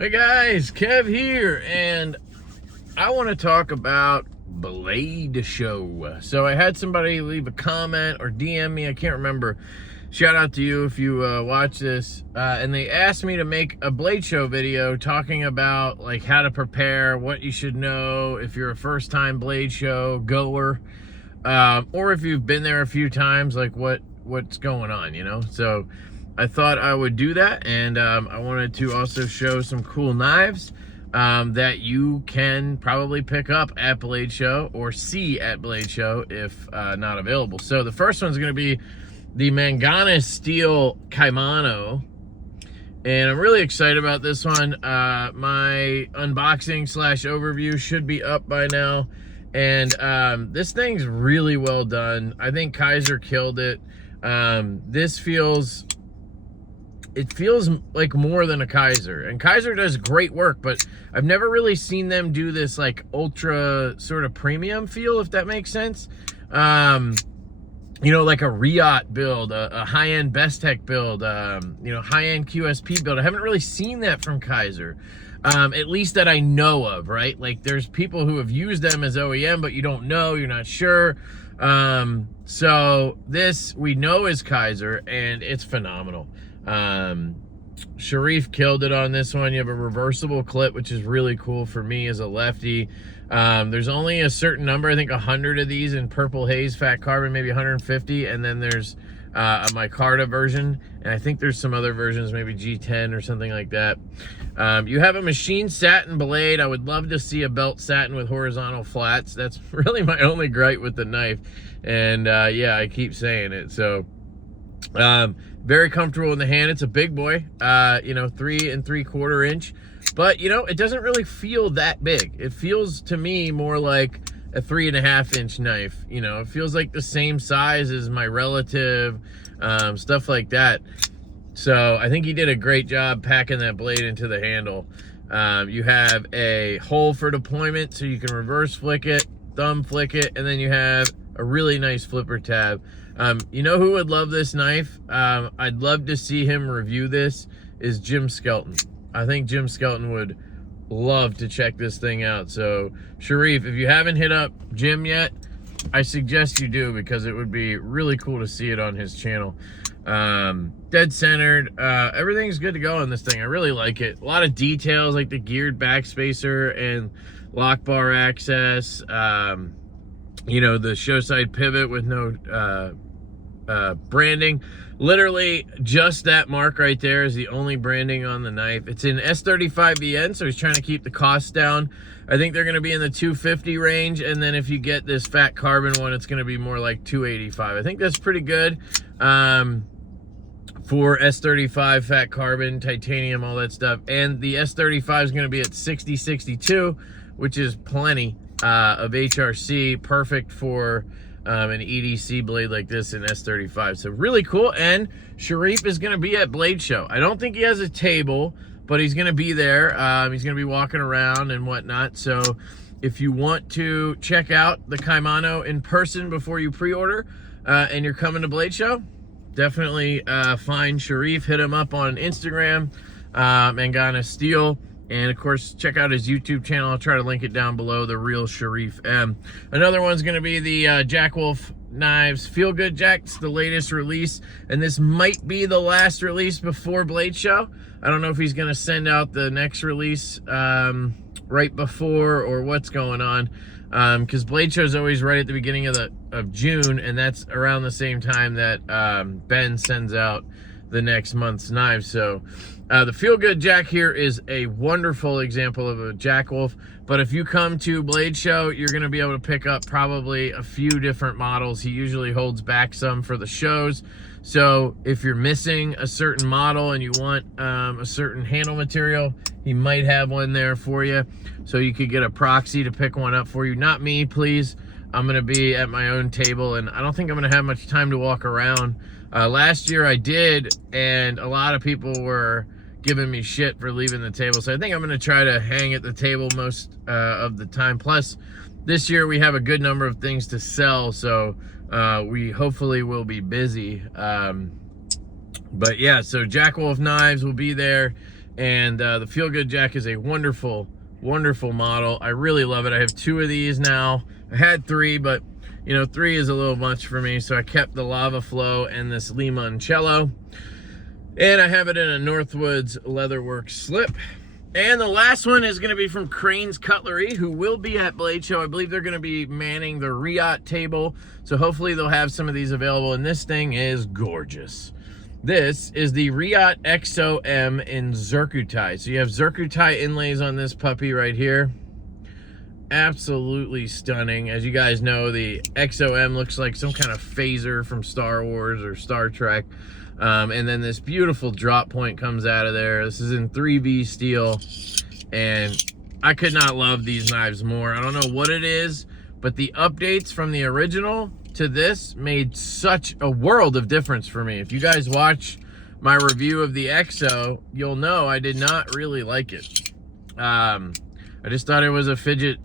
Hey guys, Kev here, and I want to talk about Blade Show. So I had somebody leave a comment or DM me, I can't remember. Shout out to you if you watch this. And they asked me to make a Blade Show video talking about like how to prepare, what you should know if you're a first-time Blade Show goer, or if you've been there a few times, like what's going on, you know? So I thought I would do that, and I wanted to also show some cool knives that you can probably pick up at Blade Show or see at Blade Show if not available. So the first one's going to be the Manganese Steel Kaimano, and I'm really excited about this one. My unboxing / overview should be up by now, and this thing's really well done. I think Kaiser killed it. This feels like more than a Kaiser, and Kaiser does great work, but I've never really seen them do this like ultra sort of premium feel, if that makes sense. You know, like a Riot build, a high-end Bestech build, you know, high-end QSP build. I haven't really seen that from Kaiser, at least that I know of, right? Like there's people who have used them as OEM, but you don't know, you're not sure. So this we know is Kaiser, and it's phenomenal. Sharif killed it on this one. You have a reversible clip, which is really cool for me as a lefty. There's only a certain number, I think 100 of these in purple haze fat carbon, maybe 150, and then there's a micarta version, and I think there's some other versions, maybe G10 or something like that. You have a machine satin blade. I would love to see a belt satin with horizontal flats. That's really my only gripe with the knife, and yeah, I keep saying it. So very comfortable in the hand. It's a big boy, you know, 3 3/4 inch, but you know, it doesn't really feel that big. It feels to me more like a 3.5 inch knife. You know, it feels like the same size as my relative, stuff like that. So I think he did a great job packing that blade into the handle. You have a hole for deployment, so you can reverse flick it, thumb flick it, and then you have a really nice flipper tab. You know who would love this knife? I'd love to see him review this, is Jim Skelton. I think Jim Skelton would love to check this thing out. So Sharif, if you haven't hit up Jim yet, I suggest you do, because it would be really cool to see it on his channel. Dead centered, everything's good to go on this thing. I really like it. A lot of details, like the geared back spacer and lock bar access, you know, the show side pivot with no branding. Literally just that mark right there is the only branding on the knife. It's in S35VN, so he's trying to keep the costs down. I think they're going to be in the 250 range, and then if you get this fat carbon one, it's going to be more like 285. I think that's pretty good for S35 fat carbon, titanium, all that stuff. And the S35 is going to be at 60/62, which is plenty of HRC, perfect for an EDC blade like this in S35. So really cool. And Sharif is going to be at Blade Show. I don't think he has a table, but he's going to be there. He's going to be walking around and whatnot. So if you want to check out the Kaimano in person before you pre-order and you're coming to Blade Show, definitely find Sharif, hit him up on Instagram, Manganese Steel. And of course, check out his YouTube channel. I'll try to link it down below, The Real Sharif M. Another one's going to be the Jack Wolf Knives Feel Good Jack. It's the latest release, and this might be the last release before Blade Show. I don't know if he's going to send out the next release right before, or what's going on, because Blade Show is always right at the beginning of June, and that's around the same time that Ben sends out the next month's knives. So the Feel Good Jack here is a wonderful example of a Jack Wolf, but if you come to Blade Show, you're going to be able to pick up probably a few different models. He usually holds back some for the shows, so if you're missing a certain model and you want a certain handle material, he might have one there for you, so you could get a proxy to pick one up for you. Not me, please. I'm going to be at my own table, and I don't think I'm going to have much time to walk around. Last year I did, and a lot of people were giving me shit for leaving the table, so I think I'm going to try to hang at the table most of the time. Plus, this year we have a good number of things to sell, so we hopefully will be busy. But yeah, so Jack Wolf Knives will be there, And the Feel Good Jack is a wonderful, wonderful model. I really love it. I have 2 of these now. I had 3, but you know, 3 is a little much for me, so I kept the Lava Flow and this Limoncello. And I have it in a Northwoods Leatherworks slip. And the last one is going to be from Crane's Cutlery, who will be at Blade Show. I believe they're going to be manning the Riot table, so hopefully they'll have some of these available. And this thing is gorgeous. This is the Riot XOM in Zircuti. So you have Zircuti inlays on this puppy right here. Absolutely stunning. As you guys know, the XOM looks like some kind of phaser from Star Wars or Star Trek. And then this beautiful drop point comes out of there. This is in 3V steel, and I could not love these knives more. I don't know what it is, but the updates from the original to this made such a world of difference for me. If you guys watch my review of the XO, you'll know I did not really like it. I just thought it was a fidget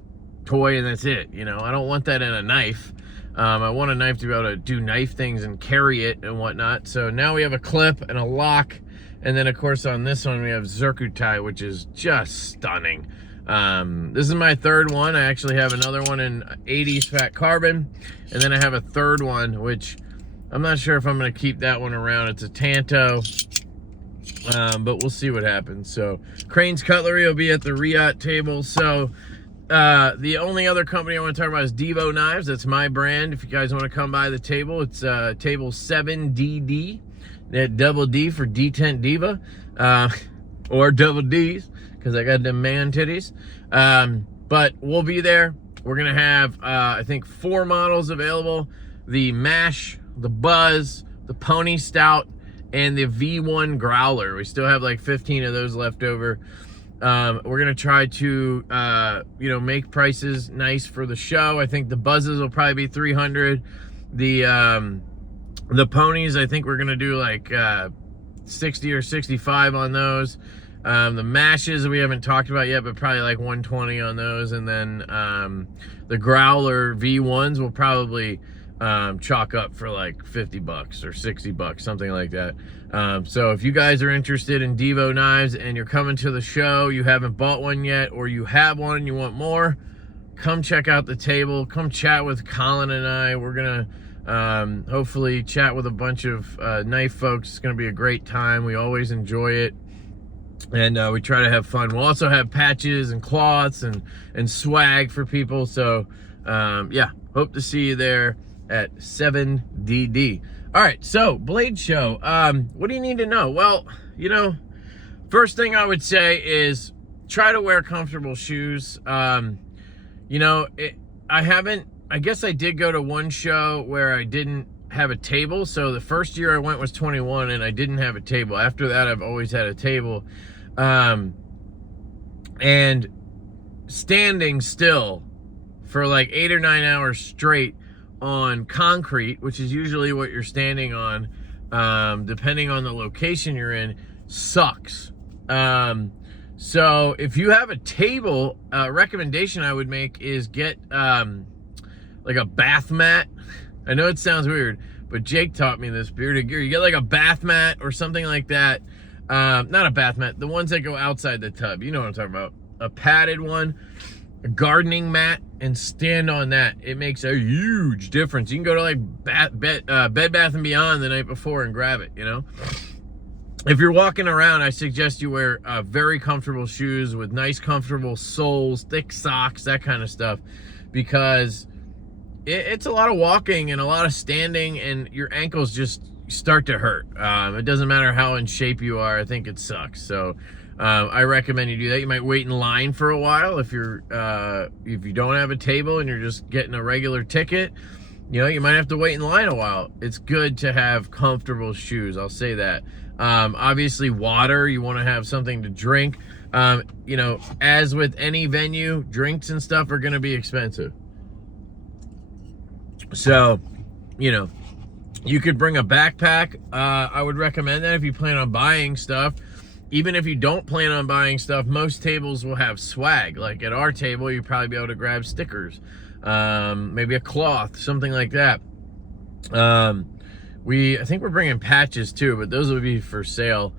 toy and that's it. You know, I don't want that in a knife. I want a knife to be able to do knife things and carry it and whatnot. So now we have a clip and a lock. And then of course on this one we have Zircuti, which is just stunning. This is my 3rd one. I actually have another one in 80s fat carbon. And then I have a 3rd one, which I'm not sure if I'm going to keep that one around. It's a Tanto. But we'll see what happens. So Crane's Cutlery will be at the Riot table. So the only other company I want to talk about is Divo Knives. That's my brand. If you guys want to come by the table, it's table 7DD. That double D for Detent Diva, or double D's, because I got them man titties. But we'll be there. We're going to have, I think, 4 models available. The Mash, the Buzz, the Pony Stout, and the V1 Growler. We still have like 15 of those left over. We're going to try to, you know, make prices nice for the show. I think the Buzzes will probably be $300. The Ponies, I think we're going to do like 60 or 65 on those. The Mashes we haven't talked about yet, but probably like 120 on those. And then the Growler V1s will probably chalk up for like 50 bucks or 60 bucks, something like that. So if you guys are interested in Divo knives and you're coming to the show, you haven't bought one yet, or you have one and you want more, come check out the table. Come chat with Colin and I. We're gonna hopefully chat with a bunch of knife folks. It's gonna be a great time. We always enjoy it, and we try to have fun. We'll also have patches and cloths and swag for people. So yeah, hope to see you there at 7DD. All right, so Blade Show. What do you need to know? Well, you know, first thing I would say is try to wear comfortable shoes. You know, I guess I did go to one show where I didn't have a table. So the first year I went was 21 and I didn't have a table. After that, I've always had a table. And standing still for like 8 or 9 hours straight on concrete, which is usually what you're standing on, depending on the location you're in, sucks. So if you have a table, recommendation I would make is get like a bath mat. I know it sounds weird, but Jake taught me this, Bearded Gear. You get like a bath mat or something like that. Not a bath mat, the ones that go outside the tub. You know what I'm talking about. A padded one, a gardening mat, and stand on that. It makes a huge difference. You can go to like Bed Bath & Beyond the night before and grab it, you know. If you're walking around, I suggest you wear very comfortable shoes with nice comfortable soles, thick socks, that kind of stuff, because it's a lot of walking and a lot of standing, and your ankles just start to hurt. It doesn't matter how in shape you are. I think it sucks. So I recommend you do that. You might wait in line for a while if you don't have a table and you're just getting a regular ticket. You know, you might have to wait in line a while. It's good to have comfortable shoes, I'll say that. Obviously water, you want to have something to drink. You know, as with any venue, drinks and stuff are going to be expensive. So, you know, you could bring a backpack. I would recommend that if you plan on buying stuff. Even if you don't plan on buying stuff, most tables will have swag. Like at our table, you'll probably be able to grab stickers, maybe a cloth, something like that. I think we're bringing patches too, but those will be for sale.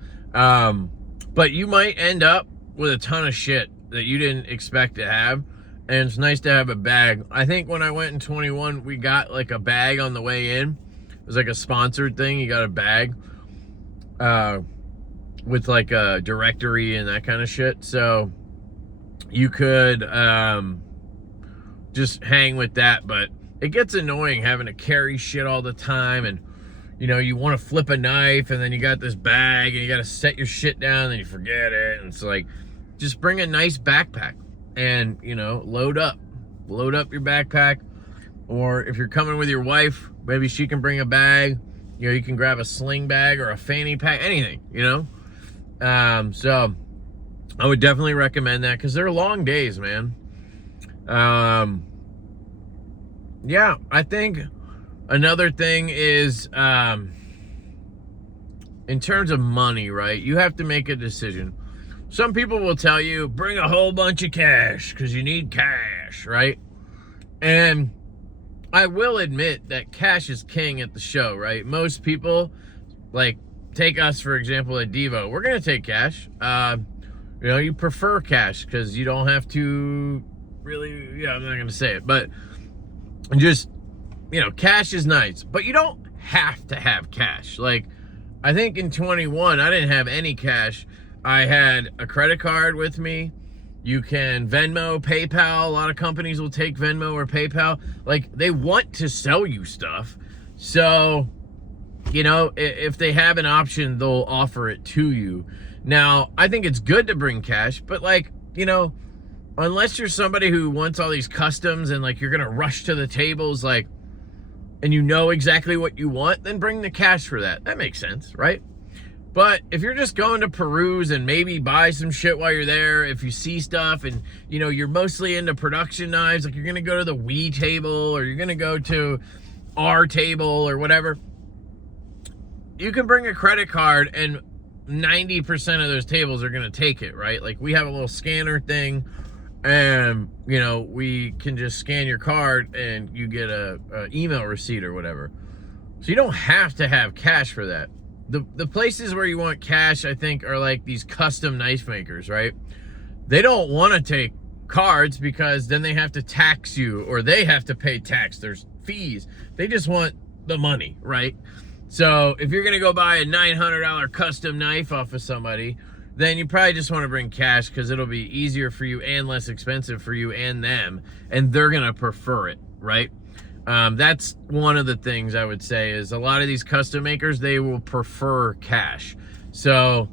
But you might end up with a ton of shit that you didn't expect to have. And it's nice to have a bag. I think when I went in 21, we got like a bag on the way in. It was like a sponsored thing. You got a bag with like a directory and that kind of shit. So you could just hang with that. But it gets annoying having to carry shit all the time. And, you know, you want to flip a knife and then you got this bag and you got to set your shit down and then you forget it. And it's like, just bring a nice backpack and, you know, load up your backpack. Or if you're coming with your wife, maybe she can bring a bag. You know, you can grab a sling bag or a fanny pack, anything, you know. So I would definitely recommend that because they're long days, man. Yeah, I think another thing is, in terms of money, right? You have to make a decision. Some people will tell you, bring a whole bunch of cash because you need cash, right? And I will admit that cash is king at the show, right? Most people, like, take us, for example, at Divo. We're going to take cash. You know, you prefer cash because you don't have to really, yeah, I'm not going to say it, but just, you know, cash is nice, but you don't have to have cash. Like, I think in 21, I didn't have any cash. I had a credit card with me. You can Venmo, PayPal. A lot of companies will take Venmo or PayPal. Like, they want to sell you stuff. So, you know, if they have an option, they'll offer it to you. Now, I think it's good to bring cash, but, like, you know, unless you're somebody who wants all these customs and, like, you're going to rush to the tables, like, and you know exactly what you want, then bring the cash for that. That makes sense, right? But if you're just going to peruse and maybe buy some shit while you're there, if you see stuff and, you know, you're mostly into production knives, like you're going to go to the Wii table or you're going to go to our table or whatever, you can bring a credit card and 90% of those tables are going to take it, right? Like, we have a little scanner thing and, you know, we can just scan your card and you get a email receipt or whatever. So you don't have to have cash for that. The places where you want cash, I think, are like these custom knife makers, right? They don't want to take cards because then they have to tax you or they have to pay tax. There's fees. They just want the money, right? So if you're going to go buy a $900 custom knife off of somebody, then you probably just want to bring cash because it'll be easier for you and less expensive for you and them. And they're going to prefer it, right? That's one of the things I would say is a lot of these custom makers, they will prefer cash. So,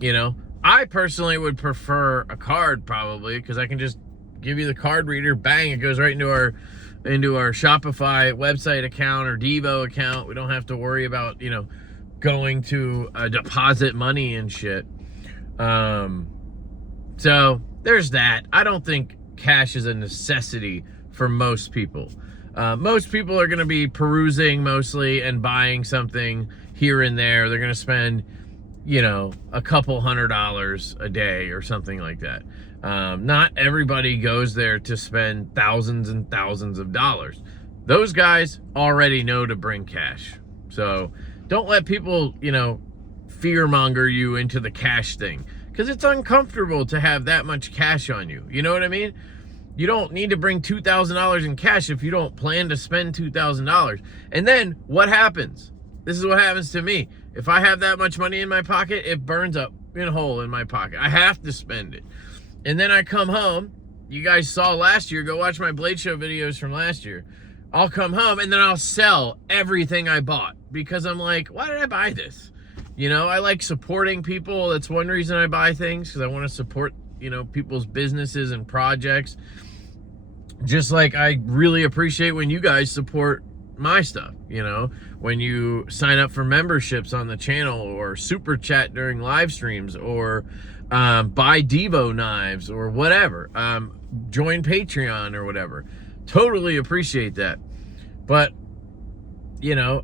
you know, I personally would prefer a card probably because I can just give you the card reader, bang, it goes right into our Shopify website account or Divo account. We don't have to worry about, you know, going to deposit money and shit. So there's that. I don't think cash is a necessity for most people. Most people are going to be perusing mostly and buying something here and there. They're going to spend, you know, a couple $100 a day or something like that. Not everybody goes there to spend thousands and thousands of dollars. Those guys already know to bring cash. So don't let people, you know, fearmonger you into the cash thing because it's uncomfortable to have that much cash on you. You know what I mean? You don't need to bring $2,000 in cash if you don't plan to spend $2,000. And then what happens? This is what happens to me. If I have that much money in my pocket, it burns up in a hole in my pocket. I have to spend it. And then I come home. You guys saw last year. Go watch my Blade Show videos from last year. I'll come home and then I'll sell everything I bought because I'm like, why did I buy this? You know, I like supporting people. That's one reason I buy things, because I want to support, you know, people's businesses and projects. Just like I really appreciate when you guys support my stuff, you know, when you sign up for memberships on the channel or super chat during live streams or buy Divo knives or whatever, join Patreon or whatever. Totally appreciate that. But, you know,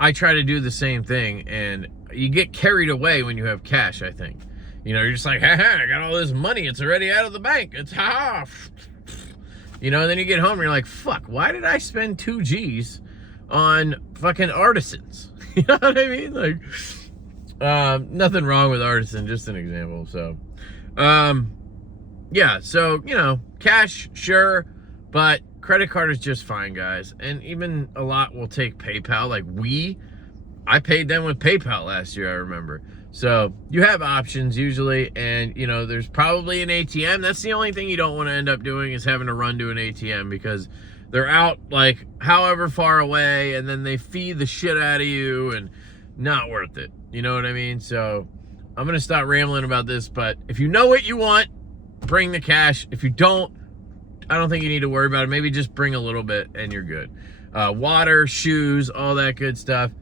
I try to do the same thing, and you get carried away when you have cash, I think. You know, you're just like, ha, I got all this money. It's already out of the bank. It's ha. You know, and then you get home and you're like, fuck, why did I spend 2 G's on fucking artisans? You know what I mean? Like, Nothing wrong with artisan, just an example. So, yeah, so, you know, cash, sure, but credit card is just fine, guys. And even a lot will take PayPal. Like I paid them with PayPal last year, I remember. So you have options usually, and you know, there's probably an ATM. That's the only thing you don't want to end up doing, is having to run to an ATM, because they're out like however far away, and then they feed the shit out of you, and not worth it. You know what I mean? So I'm gonna stop rambling about this, but if you know what you want, bring the cash. If you don't, I don't think you need to worry about it. Maybe just bring a little bit and you're good. Water, shoes, all that good stuff.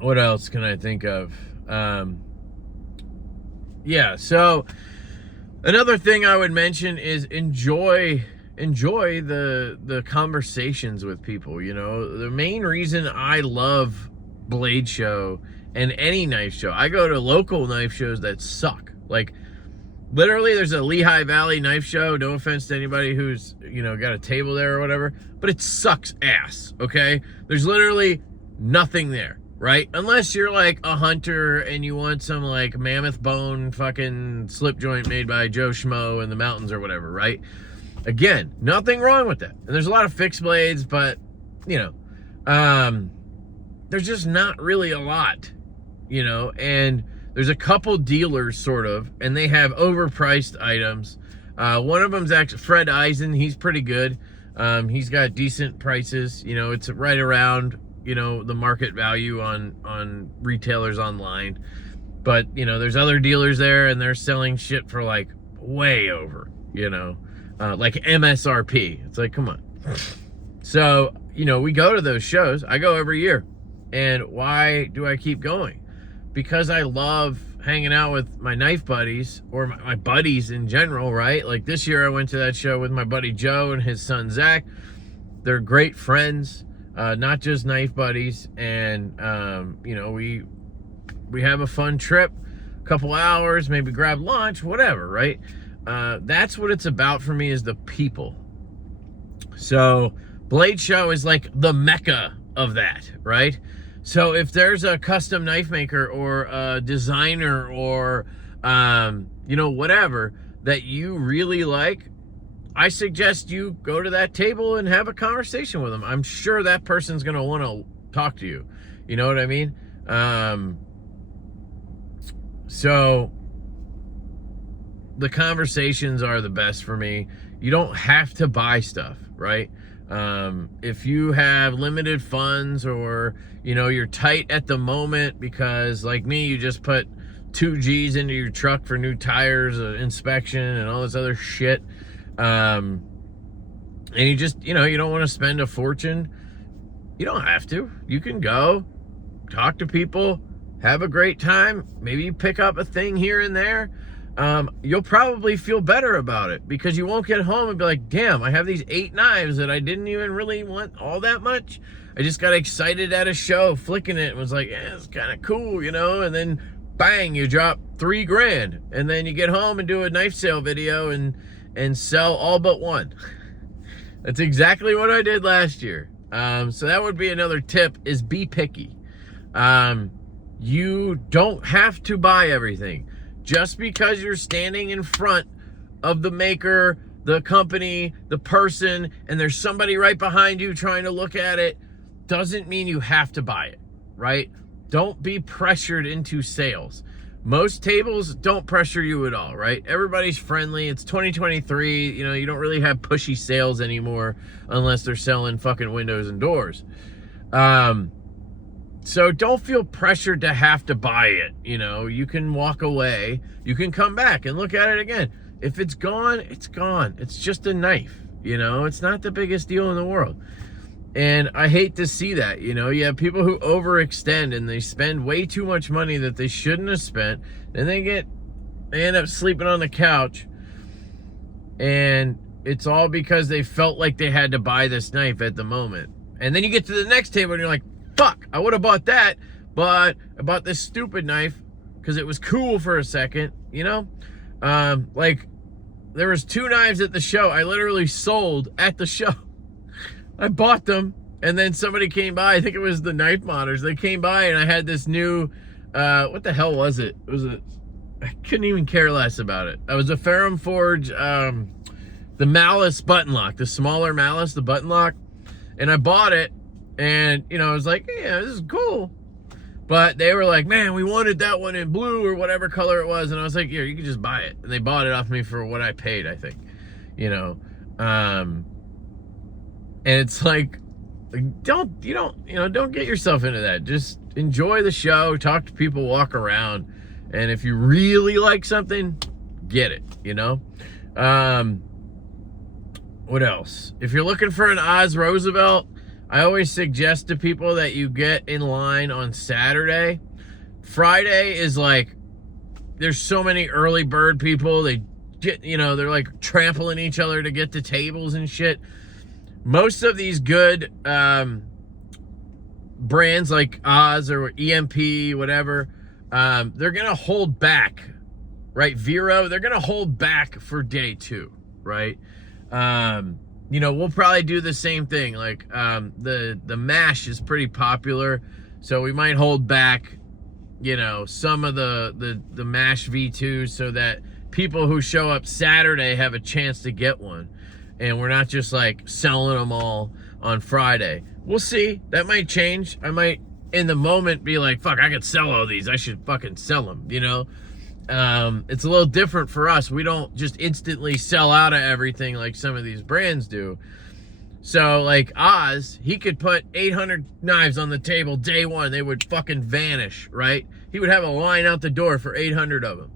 What else can I think of? Yeah, so another thing I would mention is enjoy the conversations with people. You know, the main reason I love Blade Show and any knife show, I go to local knife shows that suck. Like, literally, there's a Lehigh Valley knife show. No offense to anybody who's, you know, got a table there or whatever, but it sucks ass, okay? There's literally nothing there, right? Unless you're like a hunter and you want some like mammoth bone fucking slip joint made by Joe Schmo in the mountains or whatever, right? Again, nothing wrong with that. And there's a lot of fixed blades, but, you know, there's just not really a lot, you know, and there's a couple dealers, sort of, and they have overpriced items. One of them's actually Fred Eisen. He's pretty good. He's got decent prices. You know, it's right around, you know, the market value on retailers online. But, you know, there's other dealers there, and they're selling shit for, like, way over, you know, like MSRP. It's like, come on. So, you know, we go to those shows. I go every year. And why do I keep going? Because I love hanging out with my knife buddies, or my buddies in general, right? Like this year I went to that show with my buddy Joe and his son Zach. They're great friends, not just knife buddies. And, you know, we have a fun trip, a couple hours, maybe grab lunch, whatever, right? That's what it's about for me, is the people. So Blade Show is like the mecca of that, right? So if there's a custom knife maker or a designer or, you know, whatever that you really like, I suggest you go to that table and have a conversation with them. I'm sure that person's going to want to talk to you. You know what I mean? So the conversations are the best for me. You don't have to buy stuff, right? If you have limited funds, or, you know, you're tight at the moment because, like me, you just put 2 G's into your truck for new tires, inspection, and all this other shit, and you just, you know, you don't want to spend a fortune, you don't have to. You can go, talk to people, have a great time, maybe you pick up a thing here and there. You'll probably feel better about it, because you won't get home and be like, damn, I have these 8 knives that I didn't even really want all that much. I just got excited at a show, flicking it, and was like, yeah, it's kind of cool, you know, and then bang, you drop $3 grand, and then you get home and do a knife sale video and sell all but one. That's exactly what I did last year. So that would be another tip, is be picky. You don't have to buy everything. Just because you're standing in front of the maker, the company, the person, and there's somebody right behind you trying to look at it, doesn't mean you have to buy it, right? Don't be pressured into sales. Most tables don't pressure you at all, right? Everybody's friendly. It's 2023. You know, you don't really have pushy sales anymore unless they're selling fucking windows and doors. So don't feel pressured to have to buy it. You know, you can walk away. You can come back and look at it again. If it's gone, it's gone. It's just a knife. You know, it's not the biggest deal in the world. And I hate to see that. You know, you have people who overextend and they spend way too much money that they shouldn't have spent. Then they end up sleeping on the couch. And it's all because they felt like they had to buy this knife at the moment. And then you get to the next table and you're like, fuck, I would have bought that, but I bought this stupid knife because it was cool for a second, you know? Like, there was 2 knives at the show I literally sold at the show. I bought them, And then somebody came by, I think it was the Knife Modders. They came by and I had this new, what the hell was it? I couldn't even care less about it. It was a Ferrum Forge, the Malice button lock, the smaller Malice, the button lock. And I bought it and, you know, I was like, yeah, this is cool. But they were like, man, we wanted that one in blue or whatever color it was. And I was like, yeah, you can just buy it. And they bought it off me for what I paid, I think, you know. And it's like, don't get yourself into that. Just enjoy the show, talk to people, walk around. And if you really like something, get it, you know. What else? If you're looking for an Oz Roosevelt, I always suggest to people that you get in line on Saturday. Friday is like, there's so many early bird people. They get, you know, they're like trampling each other to get to tables and shit. Most of these good brands like Oz or EMP, whatever, they're going to hold back, right? Vero, they're going to hold back for day 2, right? You know, we'll probably do the same thing. Like, the MASH is pretty popular, so we might hold back, you know, some of the MASH V2s so that people who show up Saturday have a chance to get one. And we're not just like selling them all on Friday. We'll see. That might change. I might, in the moment, be like, fuck, I could sell all these. I should fucking sell them, you know? It's a little different for us. We don't just instantly sell out of everything like some of these brands do. So, like Oz, he could put 800 knives on the table day 1. They would fucking vanish, right? He would have a line out the door for 800 of them,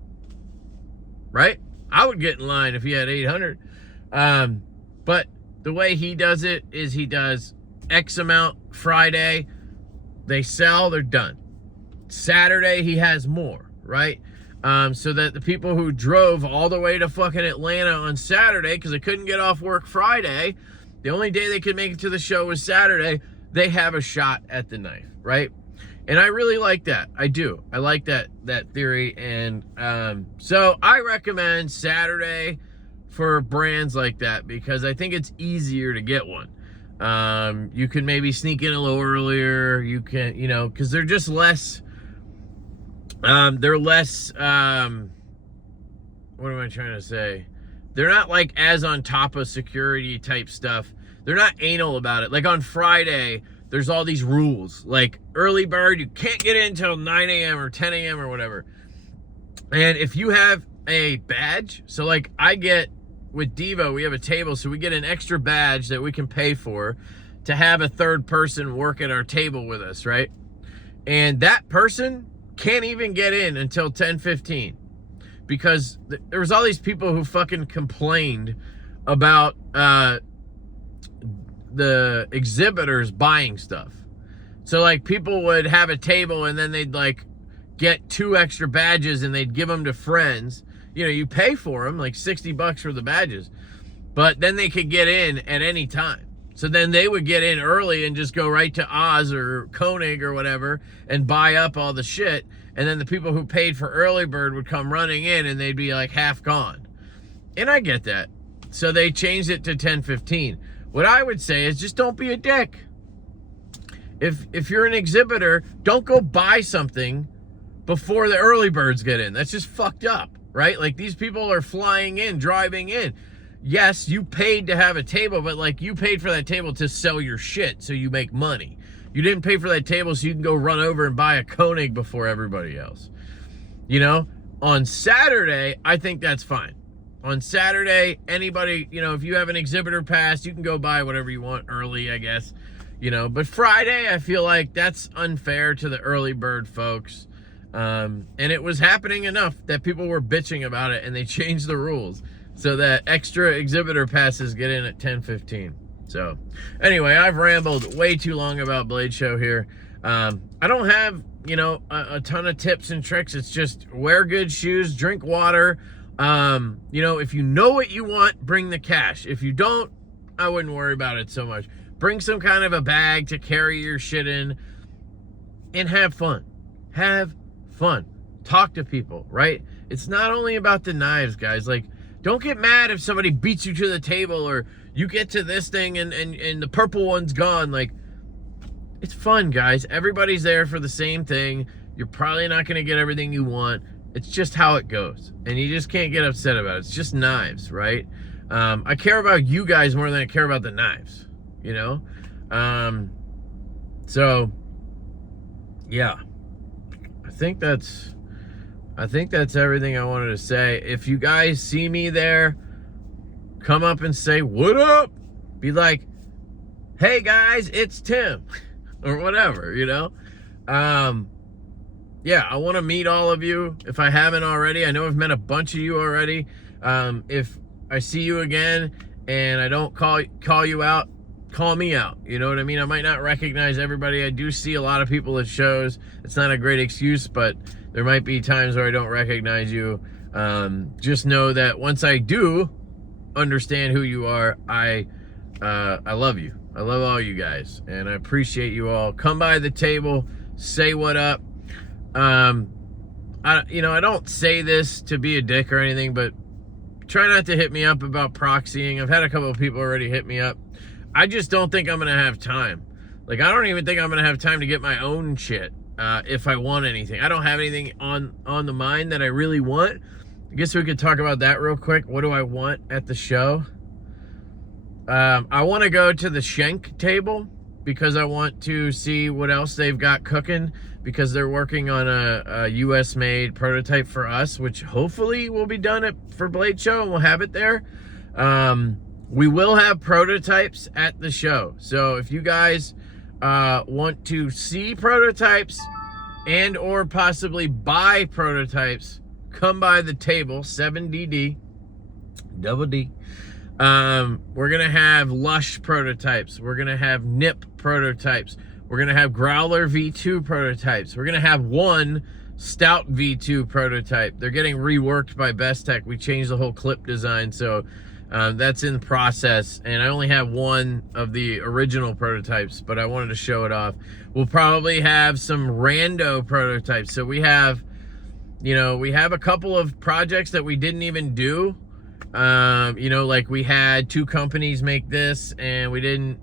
right? I would get in line if he had 800. But the way he does it is he does X amount Friday, they sell, they're done. Saturday, he has more, right? So that the people who drove all the way to fucking Atlanta on Saturday, because they couldn't get off work Friday, the only day they could make it to the show was Saturday, they have a shot at the knife, right? And I really like that. I do. I like that theory. And so I recommend Saturday for brands like that because I think it's easier to get one. You can maybe sneak in a little earlier. You can, you know, because they're just less, they're less, what am I trying to say? They're not like as on top of security type stuff. They're not anal about it. Like on Friday, there's all these rules. Like early bird, you can't get in until 9 a.m. or 10 a.m. or whatever. And if you have a badge, so like I get, with Divo, we have a table, so we get an extra badge that we can pay for to have a third person work at our table with us, right? And that person can't even get in until 10:15 because there was all these people who fucking complained about the exhibitors buying stuff. So like people would have a table and then they'd like get 2 extra badges and they'd give them to friends. You know, you pay for them, like $60 for the badges, but then they could get in at any time. So then they would get in early and just go right to Oz or Koenig or whatever and buy up all the shit. And then the people who paid for early bird would come running in and they'd be like half gone. And I get that. So they changed it to 10:15. What I would say is just don't be a dick. If you're an exhibitor, don't go buy something before the early birds get in. That's just fucked up. Right? Like these people are flying in, driving in. Yes, you paid to have a table, but like you paid for that table to sell your shit so you make money. You didn't pay for that table so you can go run over and buy a Koenig before everybody else. You know, on Saturday, I think that's fine. On Saturday, anybody, you know, if you have an exhibitor pass, you can go buy whatever you want early, I guess. You know, but Friday, I feel like that's unfair to the early bird folks. And it was happening enough that people were bitching about it and they changed the rules so that extra exhibitor passes get in at 10:15. So anyway, I've rambled way too long about Blade Show here. I don't have, you know, a ton of tips and tricks. It's just wear good shoes, drink water. You know, if you know what you want, bring the cash. If you don't, I wouldn't worry about it so much. Bring some kind of a bag to carry your shit in and have fun. Have fun. Talk to people, right? It's not only about the knives, guys. Like, don't get mad if somebody beats you to the table or you get to this thing and the purple one's gone. Like, It's fun, guys. Everybody's there for the same thing. You're probably not going to get everything you want. It's just how it goes. And you just can't get upset about it. It's just knives, right? I care about you guys more than I care about the knives, you know? So, yeah. I think that's everything I wanted to say. If you guys see me there, come up and say, "What up?" Be like, "Hey guys, it's Tim," or whatever, you know? Yeah, I want to meet all of you if I haven't already. I know I've met a bunch of you already. If I see you again and I don't call you out, call me out. You know what I mean? I might not recognize everybody. I do see a lot of people at shows. It's not a great excuse, but there might be times where I don't recognize you. Just know that once I do understand who you are, I love you. I love all you guys, and I appreciate you all. Come by the table, say what up. I don't say this to be a dick or anything, but try not to hit me up about proxying. I've had a couple of people already hit me up. I just don't think I'm gonna have time. Like, I don't even think I'm gonna have time to get my own shit if I want anything. I don't have anything on the mind that I really want. I guess we could talk about that real quick. What do I want at the show? I want to go to the Schenk table because I want to see what else they've got cooking, because they're working on a US made prototype for us, which hopefully will be done for Blade Show, and we'll have it there. We will have prototypes at the show. So if you guys want to see prototypes and or possibly buy prototypes, come by the table, 7DD, double D. We're going to have Lush prototypes. We're going to have Nip prototypes. We're going to have Growler V2 prototypes. We're going to have one Stout V2 prototype. They're getting reworked by Best Tech. We changed the whole clip design, so that's in process. And I only have one of the original prototypes, but I wanted to show it off. We'll probably have some rando prototypes. So we have, we have a couple of projects that we didn't even do. Like we had 2 companies make this and we didn't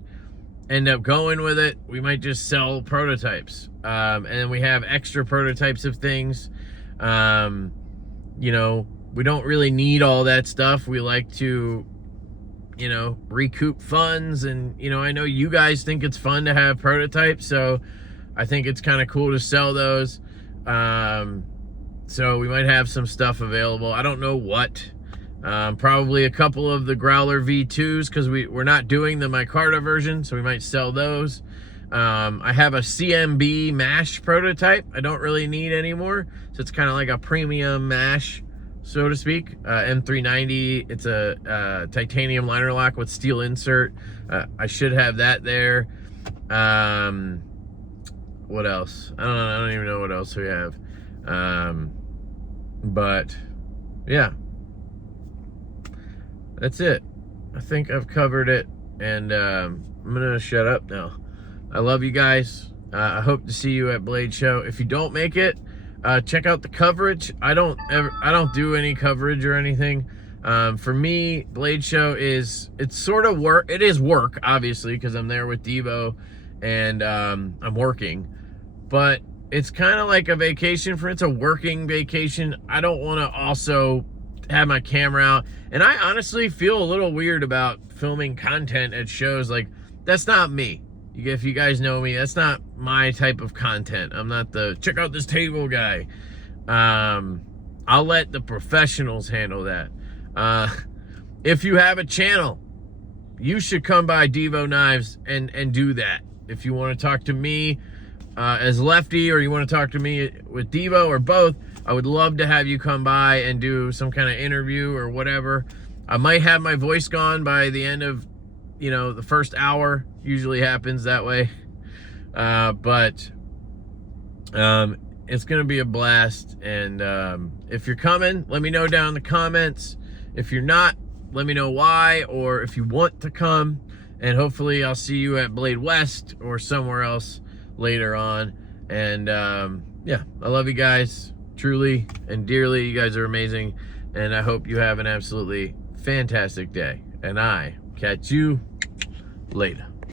end up going with it. We might just sell prototypes. And we have extra prototypes of things. We don't really need all that stuff. We like to, recoup funds. And, I know you guys think it's fun to have prototypes, so I think it's kind of cool to sell those. So we might have some stuff available. I don't know what. Probably a couple of the Growler V2s, because we're not doing the micarta version, so we might sell those. I have a CMB mash prototype I don't really need anymore, so it's kind of like a premium mash, so to speak. M390, it's a titanium liner lock with steel insert. I should have that there. What else? I don't even know what else we have. But yeah, that's it. I think I've covered it, and I'm gonna shut up now. I love you guys. I hope to see you at Blade Show. If you don't make it, check out the coverage. I don't do any coverage or anything. For me, Blade Show it's sort of work. It is work, obviously, because I'm there with Divo and I'm working, but it's kind of like a vacation. It's a working vacation. I don't want to also have my camera out, and I honestly feel a little weird about filming content at shows. Like, that's not me. If you guys know me, that's not my type of content. I'm not the check out this table guy. I'll let the professionals handle that. If you have a channel, you should come by Divo Knives and do that. If you want to talk to me as Lefty, or you want to talk to me with Divo, or both, I would love to have you come by and do some kind of interview or whatever. I might have my voice gone by the end of, the first hour. Usually happens that way. But it's going to be a blast. And if you're coming, let me know down in the comments. If you're not, let me know why, or if you want to come. And hopefully I'll see you at Blade West or somewhere else later on. And yeah, I love you guys truly and dearly. You guys are amazing, and I hope you have an absolutely fantastic day, and I catch you later.